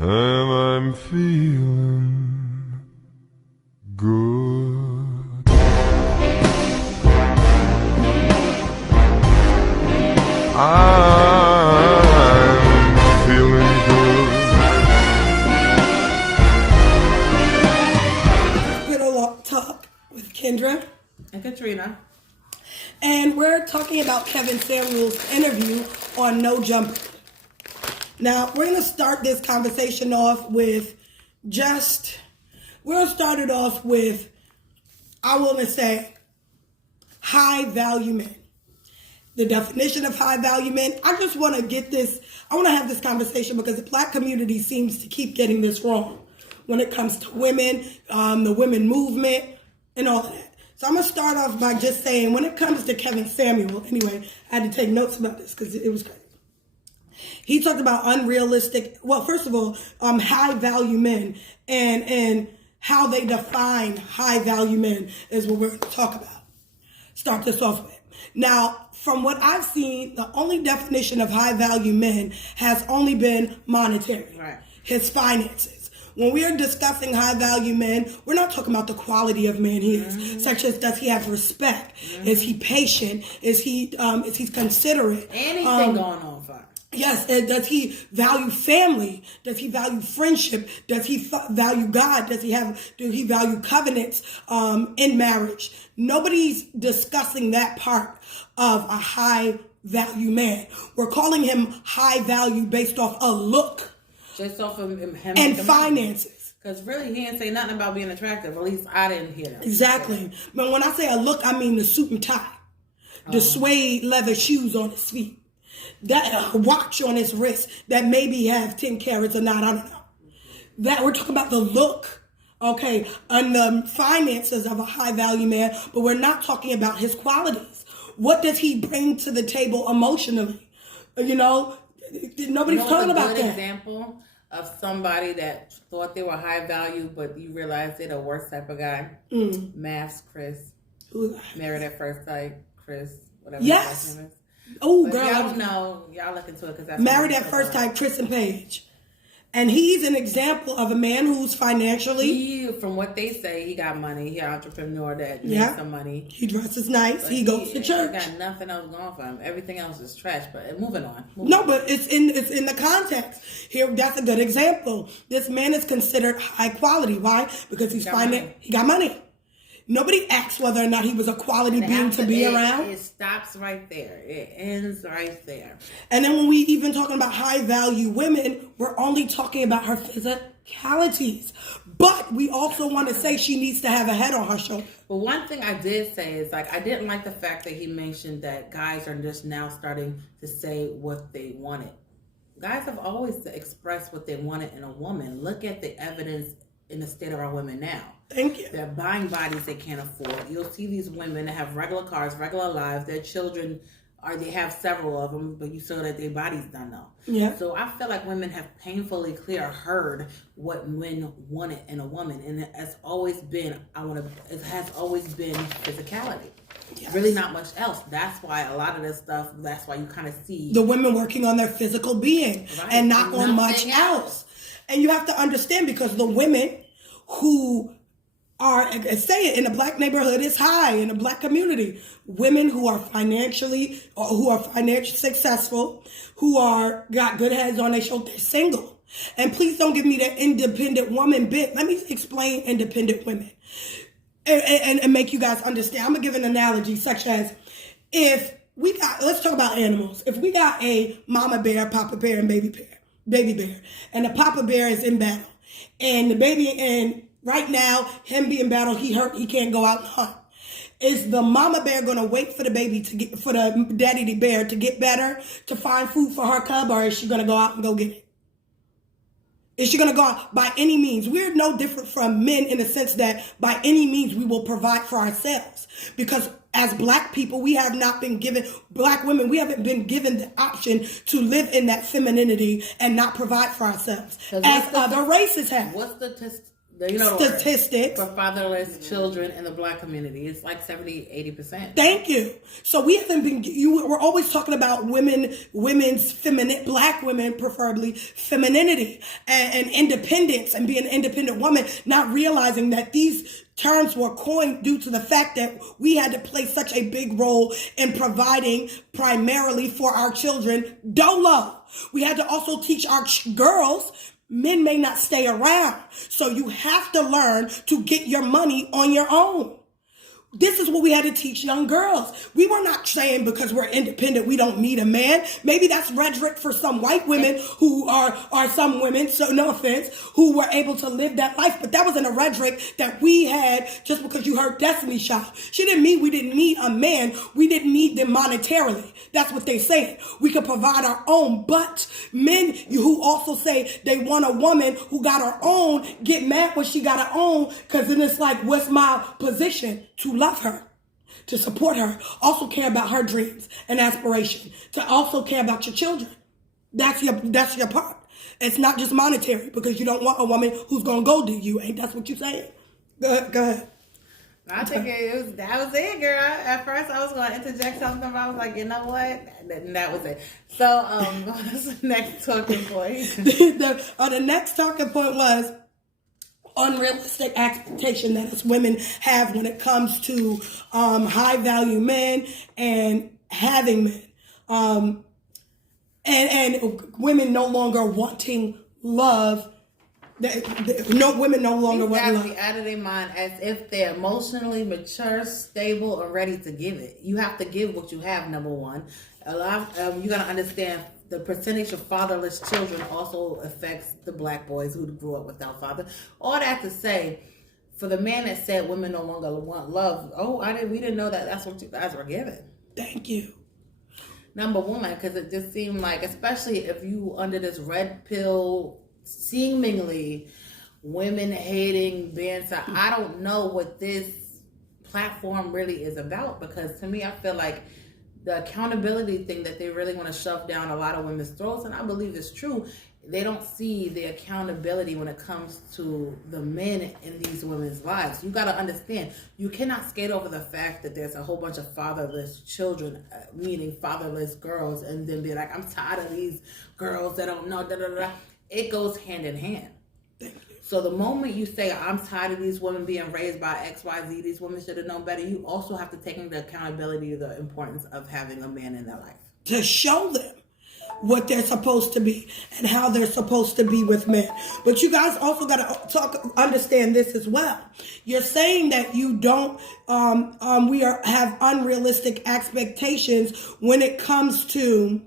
and I'm feeling good. I'm feeling good. Pillow Talk with Kendra and Katrina. And we're talking about Kevin Samuels' interview on No Jumper. Now, we're going to start this conversation off with I want to say, high value men. The definition of high value men. I just want to I want to have this conversation because the black community seems to keep getting this wrong when it comes to women, the women movement, and all of that. So I'm going to start off by just saying, when it comes to Kevin Samuel, anyway, I had to take notes about this because it was crazy. He talked about first of all, high value men and how they define high value men is what we're going to talk about. Start this off with. Now, from what I've seen, the only definition of high value men has only been monetary. Right. His finances. When we are discussing high value men, we're not talking about the quality of man he is, such as does he have respect? Is he patient? Is he considerate? Anything going on for him. Yes, and does he value family? Does he value friendship? Does he value God? Do he value covenants in marriage? Nobody's discussing that part of a high value man. We're calling him high value based off a look. Just off of him and finances. Because really, he didn't say nothing about being attractive. At least I didn't hear that. Exactly. But when I say a look, I mean the suit and tie. The suede leather shoes on his feet. That watch on his wrist that maybe have 10 carats or not, I don't know. That we're talking about the look, okay, and the finances of a high value man, but we're not talking about his qualities. What does he bring to the table emotionally? Nobody's talking about that. Example of somebody that thought they were high value, but you realize they're the worst type of guy. Maths Chris. Married at First Sight Chris, whatever his last name is. Oh, girl. Y'all know. Y'all look into it because that's Married at First Sight, Chris and Paige. And he's an example of a man who's financially... From what they say, he got money. He's an entrepreneur that needs some money. He dresses nice. He goes to church. He got nothing else going for him. Everything else is trash. But moving on. But it's in the context. Here, that's a good example. This man is considered high quality. Why? Because he got money. Nobody asks whether or not he was a quality being to be around. It stops right there. It ends right there. And then when we even talking about high value women, we're only talking about her physicalities. But we also want to say she needs to have a head on her shoulder. But one thing I did say is I didn't like the fact that he mentioned that guys are just now starting to say what they wanted. Guys have always expressed what they wanted in a woman. Look at the evidence in the state of our women now. Thank you. They're buying bodies they can't afford. You'll see these women that have regular cars, regular lives. Their children they have several of them, but you saw that their bodies done though. Yeah. So I feel like women have painfully heard what men wanted in a woman, and it has always been physicality. Yes. Really not much else. That's why a lot of this stuff, that's why you kind of see the women working on their physical being and not on much else. And you have to understand, because the women who are, say it, in the black neighborhood is high, in the black community. Women who are financially successful, who got good heads on their shoulders, they're single. And please don't give me that independent woman bit. Let me explain independent women and make you guys understand. I'm going to give an analogy such as let's talk about animals. If we got a mama bear, papa bear, and baby bear, and the papa bear is in battle, and the baby, and right now, him being in battle, he hurt, he can't go out and hunt. Is the mama bear going to wait for the daddy bear to get better, to find food for her cub, or is she going to go out and go get it? Is she going to go out by any means? We're no different from men in the sense that by any means we will provide for ourselves. Because as black people, black women, we haven't been given the option to live in that femininity and not provide for ourselves as other races have. What's the statistics for fatherless children in the black community? It's like 70-80%. Thank you. So we haven't been. We're always talking about women's feminine, black women preferably femininity, and independence and being an independent woman, not realizing that these terms were coined due to the fact that we had to play such a big role in providing primarily for our children dolo. We had to also teach our girls men may not stay around. So you have to learn to get your money on your own. This is what we had to teach young girls. We were not saying because we're independent, we don't need a man. Maybe that's rhetoric for some white women who are some women, so no offense, who were able to live that life. But that wasn't a rhetoric that we had just because you heard Destiny Child. She didn't mean we didn't need a man. We didn't need them monetarily. That's what they said. We could provide our own. But men who also say they want a woman who got her own get mad when she got her own, because then it's like, what's my position? To love her, to support her, also care about her dreams and aspiration, to also care about your children. That's your part. It's not just monetary, because you don't want a woman who's gonna go do you. Ain't that's what you saying? Go ahead. I think that was it, girl. At first, I was going to interject something, but I was like, you know what? And that was it. So, what's the next talking point? The next talking point was unrealistic expectation that us women have when it comes to high value men and having men, and women no longer wanting love. Women no longer want love. Be out of their mind as if they're emotionally mature, stable, and ready to give it. You have to give what you have. Number one, you gotta understand. The percentage of fatherless children also affects the black boys who grew up without father. All that to say, for the man that said women no longer want love, we didn't know that that's what you guys were given. Thank you. Number one, because it just seemed like, especially if you under this red pill, seemingly women hating banter, I don't know what this platform really is about, because to me, I feel like the accountability thing that they really want to shove down a lot of women's throats, and I believe it's true, they don't see the accountability when it comes to the men in these women's lives. You got to understand, you cannot skate over the fact that there's a whole bunch of fatherless children, meaning fatherless girls, and then be like, I'm tired of these girls that don't know, It goes hand in hand. So the moment you say, I'm tired of these women being raised by XYZ, these women should have known better, you also have to take into accountability the importance of having a man in their life. To show them what they're supposed to be and how they're supposed to be with men. But you guys also got to understand this as well. You're saying that you don't, have unrealistic expectations when it comes to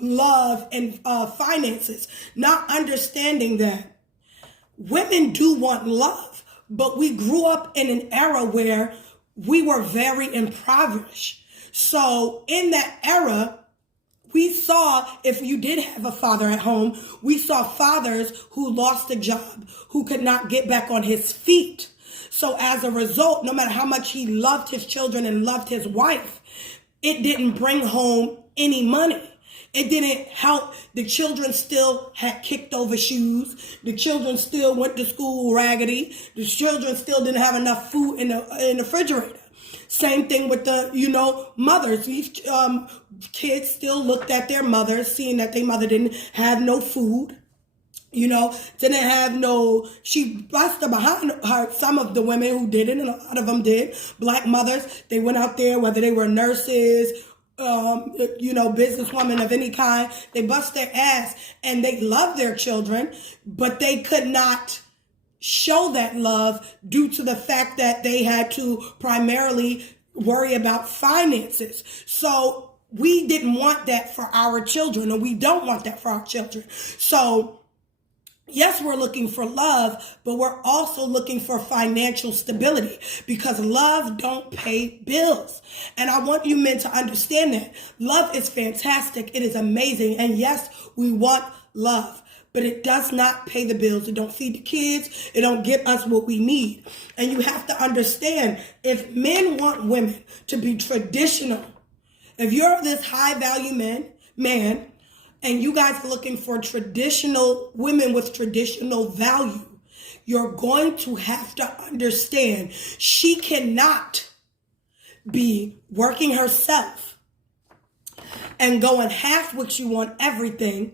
love and finances, not understanding that women do want love, but we grew up in an era where we were very impoverished. So in that era, we saw, if you did have a father at home, we saw fathers who lost a job, who could not get back on his feet. So as a result, no matter how much he loved his children and loved his wife, it didn't bring home any money. It didn't help. The children still had kicked over shoes. The children still went to school raggedy. The children still didn't have enough food in the refrigerator. Same thing with the, mothers. These kids still looked at their mothers, seeing that their mother didn't have no food. Didn't have she busted behind her, some of the women who didn't, and a lot of them did. Black mothers, they went out there, whether they were nurses, businesswomen of any kind, they bust their ass and they loved their children, but they could not show that love due to the fact that they had to primarily worry about finances. So we didn't want that for our children, or we don't want that for our children. So yes, we're looking for love, but we're also looking for financial stability, because love don't pay bills. And I want you men to understand that. Love is fantastic. It is amazing. And yes, we want love, but it does not pay the bills. It don't feed the kids. It don't give us what we need. And you have to understand, if men want women to be traditional, if you're this high value man, and you guys are looking for traditional women with traditional value, you're going to have to understand she cannot be working herself and going half what you want everything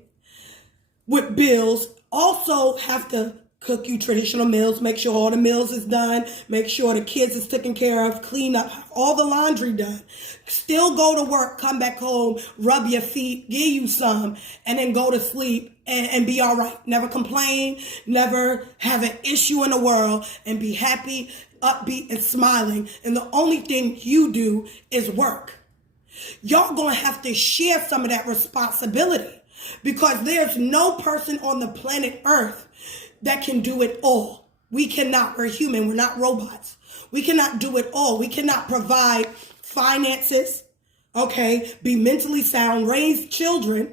with bills also have to cook you traditional meals, make sure all the meals is done, make sure the kids is taken care of, clean up, have all the laundry done. Still go to work, come back home, rub your feet, give you some, and then go to sleep and be all right. Never complain, never have an issue in the world, and be happy, upbeat, and smiling. And the only thing you do is work. Y'all gonna have to share some of that responsibility, because there's no person on the planet Earth that can do it all. We cannot. We're human. We're not robots. We cannot do it all. We cannot provide finances, okay, be mentally sound, raise children,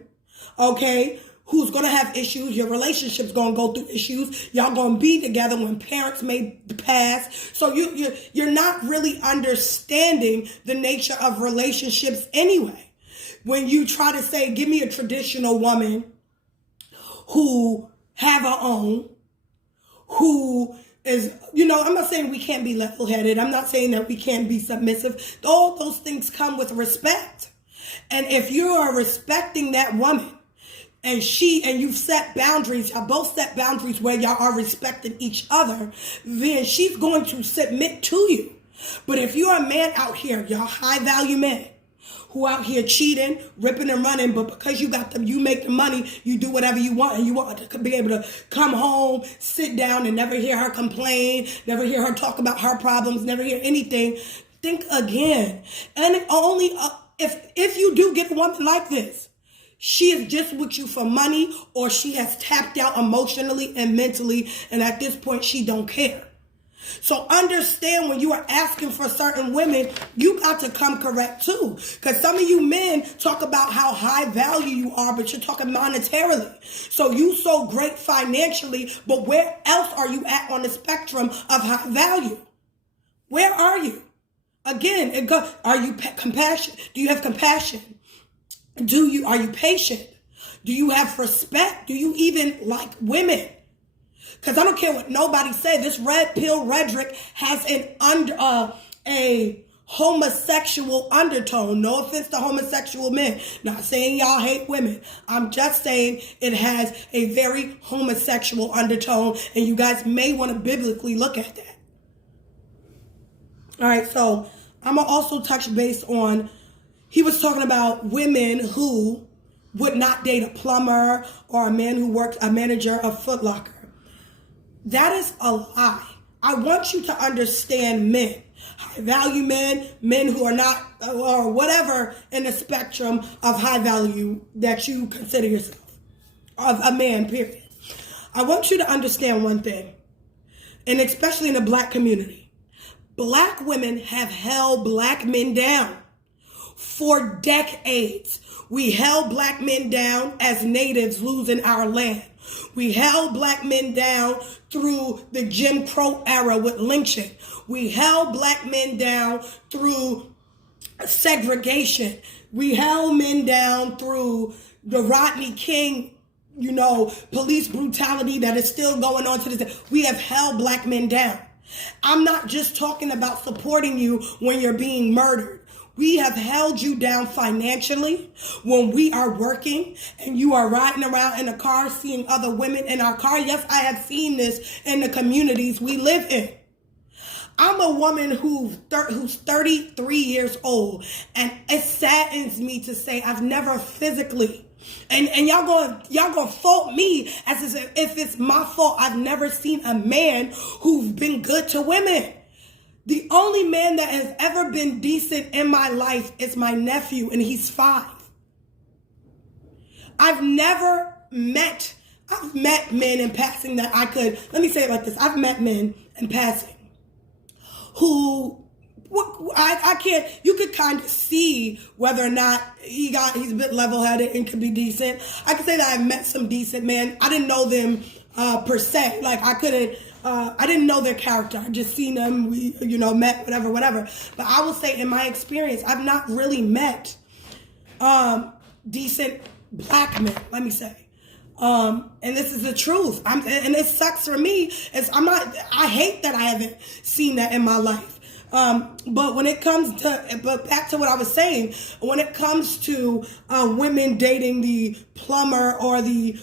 okay, who's going to have issues. Your relationship's going to go through issues. Y'all going to be together when parents may pass. So you're not really understanding the nature of relationships anyway. When you try to say, give me a traditional woman who have her own, who is, I'm not saying we can't be level-headed. I'm not saying that we can't be submissive. All those things come with respect. And if you are respecting that woman, and you've set boundaries, y'all both set boundaries where y'all are respecting each other, then she's going to submit to you. But if you're a man out here, y'all high-value men, who out here cheating, ripping and running, but because you make the money, you do whatever you want, and you want to be able to come home, sit down, and never hear her complain, never hear her talk about her problems, never hear anything. Think again. And only if you do get a woman like this, she is just with you for money, or she has tapped out emotionally and mentally, and at this point, she don't care. So understand, when you are asking for certain women, you got to come correct too. Because some of you men talk about how high value you are, but you're talking monetarily. So you so great financially, but where else are you at on the spectrum of high value? Where are you? Again, are you compassionate? Do you have compassion? Are you patient? Do you have respect? Do you even like women? Because I don't care what nobody say, this red pill rhetoric has a homosexual undertone. No offense to homosexual men. Not saying y'all hate women. I'm just saying it has a very homosexual undertone, and you guys may want to biblically look at that. All right, so I'm going to also touch base on, he was talking about women who would not date a plumber or a man who works, a manager of Foot Locker. That is a lie. I want you to understand men, high value men, men who are not, or whatever in the spectrum of high value that you consider yourself, of a man, period. I want you to understand one thing, and especially in the black community. Black women have held black men down for decades. We held black men down as natives losing our land. We held black men down through the Jim Crow era with lynching. We held black men down through segregation. We held men down through the Rodney King, police brutality that is still going on to this day. We have held black men down. I'm not just talking about supporting you when you're being murdered. We have held you down financially when we are working and you are riding around in a car seeing other women in our car. Yes, I have seen this in the communities we live in. I'm a woman who's 33 years old, and it saddens me to say I've never physically, and y'all gonna fault me as if it's my fault. I've never seen a man who's been good to women. The only man that has ever been decent in my life is my nephew, and he's 5. I've met men in passing that let me say it like this. I've met men in passing who I can't, you could kind of see whether or not he's a bit level-headed and could be decent. I could say that I've met some decent men. I didn't know them per se. Like I didn't know their character. I just seen them, met, whatever. But I will say in my experience, I've not really met decent black men, let me say. And this is the truth. And it sucks for me. I hate that I haven't seen that in my life. But when it comes to, but back to what I was saying, when it comes to women dating the plumber or the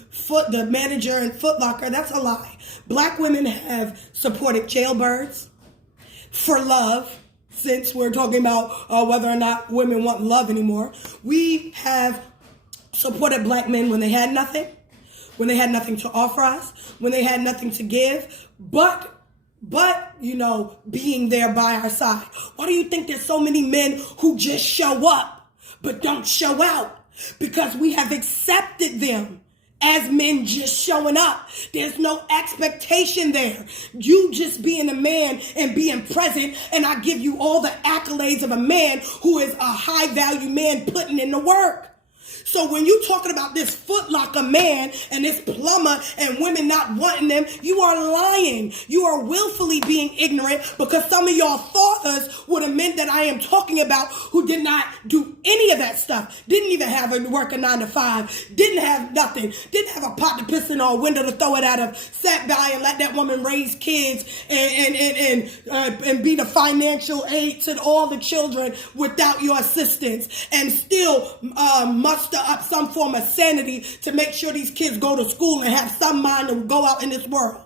manager in Foot Locker, that's a lie. Black women have supported jailbirds for love. Since we're talking about whether or not women want love anymore, we have supported black men when they had nothing to offer us, when they had nothing to give, but being there by our side. Why do you think there's so many men who just show up but don't show out? Because we have accepted them as men just showing up. There's no expectation there. You just being a man and being present, and I give you all the accolades of a man who is a high value man putting in the work. So when you're talking about this Foot Locker man and this plumber and women not wanting them, you are lying. You are willfully being ignorant, because some of y'all thought us were the men that I am talking about who did not do any of that stuff. Didn't even have a work a 9 to 5. Didn't have nothing. Didn't have a pot to piss in or a window to throw it out of. Sat by and let that woman raise kids and be the financial aid to all the children without your assistance, and still muster up some form of sanity to make sure these kids go to school and have some mind to go out in this world.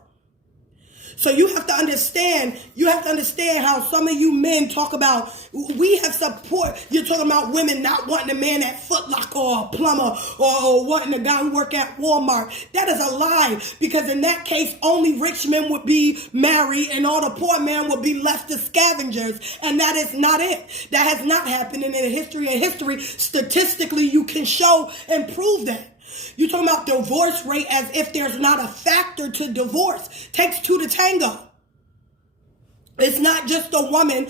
So you have to understand how some of you men talk about, we have support. You're talking about women not wanting a man at Foot Locker or a plumber or wanting a guy who work at Walmart. That is a lie, because in that case, only rich men would be married and all the poor men would be left as scavengers. And that is not it. That has not happened. And in history, statistically, you can show and prove that. You're talking about divorce rate as if there's not a factor to divorce. Takes two to tango. It's not just a woman,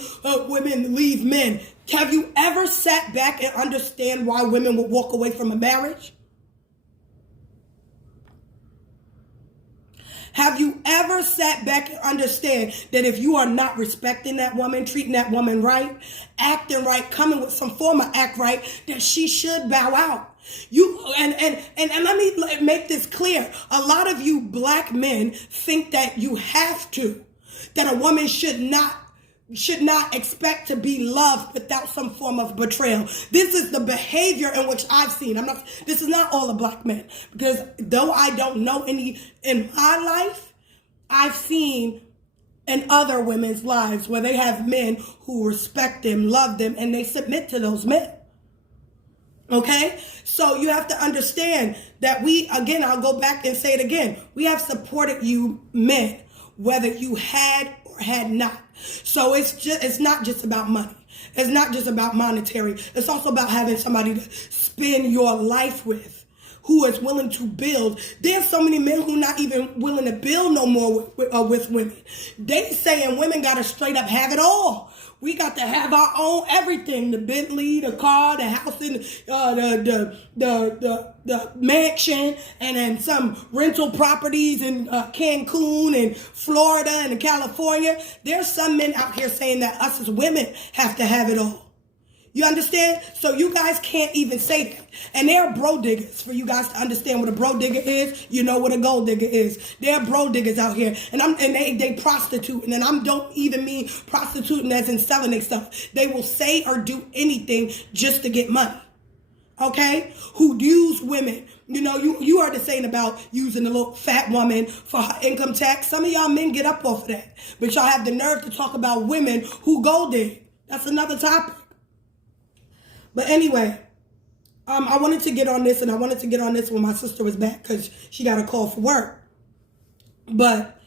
women leave men. Have you ever sat back and understand why women would walk away from a marriage? Have you ever sat back and understand that if you are not respecting that woman, treating that woman right, acting right, coming with some form of act right, that she should bow out? And let me make this clear. A lot of you black men think that you have to, that a woman should not expect to be loved without some form of betrayal. This is the behavior in which I've seen. This is not all the black men, because though I don't know any in my life, I've seen in other women's lives where they have men who respect them, love them, and they submit to those men. Okay? So you have to understand that I'll go back and say it again. We have supported you men, whether you had or had not. So it's not just about money. It's not just about monetary. It's also about having somebody to spend your life with, who is willing to build. There's so many men who not even willing to build no more with women. They saying women got to straight up have it all. We got to have our own everything: the Bentley, the car, the house, and the mansion, and then some rental properties in Cancun and Florida and in California. There's some men out here saying that us as women have to have it all. You understand? So you guys can't even say that. And there are bro diggers. For you guys to understand what a bro digger is, you know what a gold digger is. There are bro diggers out here, and they prostitute. And I don't even mean prostituting as in selling their stuff. They will say or do anything just to get money. Okay? Who use women. You know, you heard the saying about using a little fat woman for her income tax. Some of y'all men get up off of that. But y'all have the nerve to talk about women who gold dig. That's another topic. But anyway, I wanted to get on this, and I wanted to get on this when my sister was back, because she got a call for work. But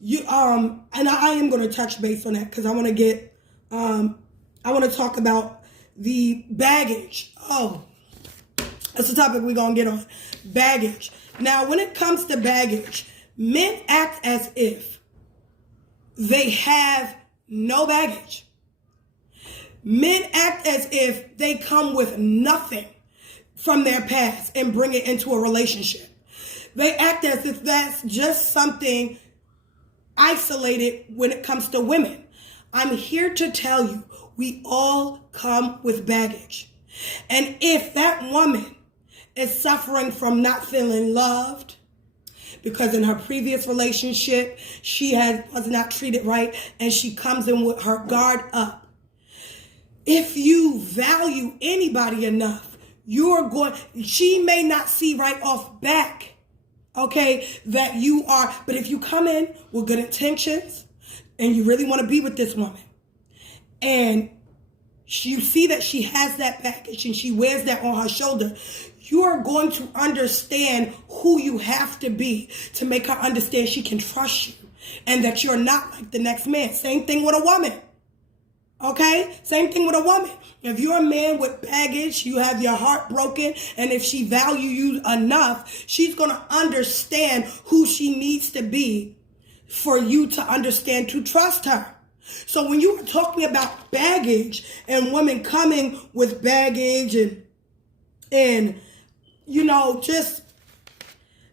and I am going to touch base on that, because I want to talk about the baggage. Oh, that's the topic we're going to get on. Baggage. Now, when it comes to baggage, men act as if they have no baggage. Men act as if they come with nothing from their past and bring it into a relationship. They act as if that's just something isolated when it comes to women. I'm here to tell you, we all come with baggage. And if that woman is suffering from not feeling loved, because in her previous relationship, she was not treated right, and she comes in with her guard up. If you value anybody enough, she may not see right off back, okay, that you are, but if you come in with good intentions and you really want to be with this woman, and you see that she has that package and she wears that on her shoulder, you are going to understand who you have to be to make her understand she can trust you and that you're not like the next man. Same thing with a woman. Okay? Same thing with a woman. If you're a man with baggage, you have your heart broken, and if she value you enough, she's going to understand who she needs to be for you to understand to trust her. So when you were talking about baggage and women coming with baggage and you know, just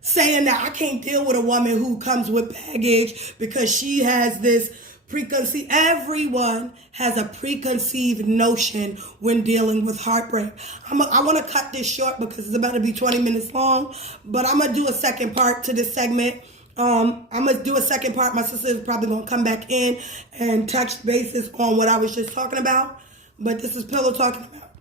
saying that I can't deal with a woman who comes with baggage because she has this preconceived, everyone has a preconceived notion when dealing with heartbreak. I want to cut this short because it's about to be 20 minutes long, but I'm going to do a second part to this segment. I'm going to do a second part. My sister is probably going to come back in and touch bases on what I was just talking about. But this is Pillow talking about.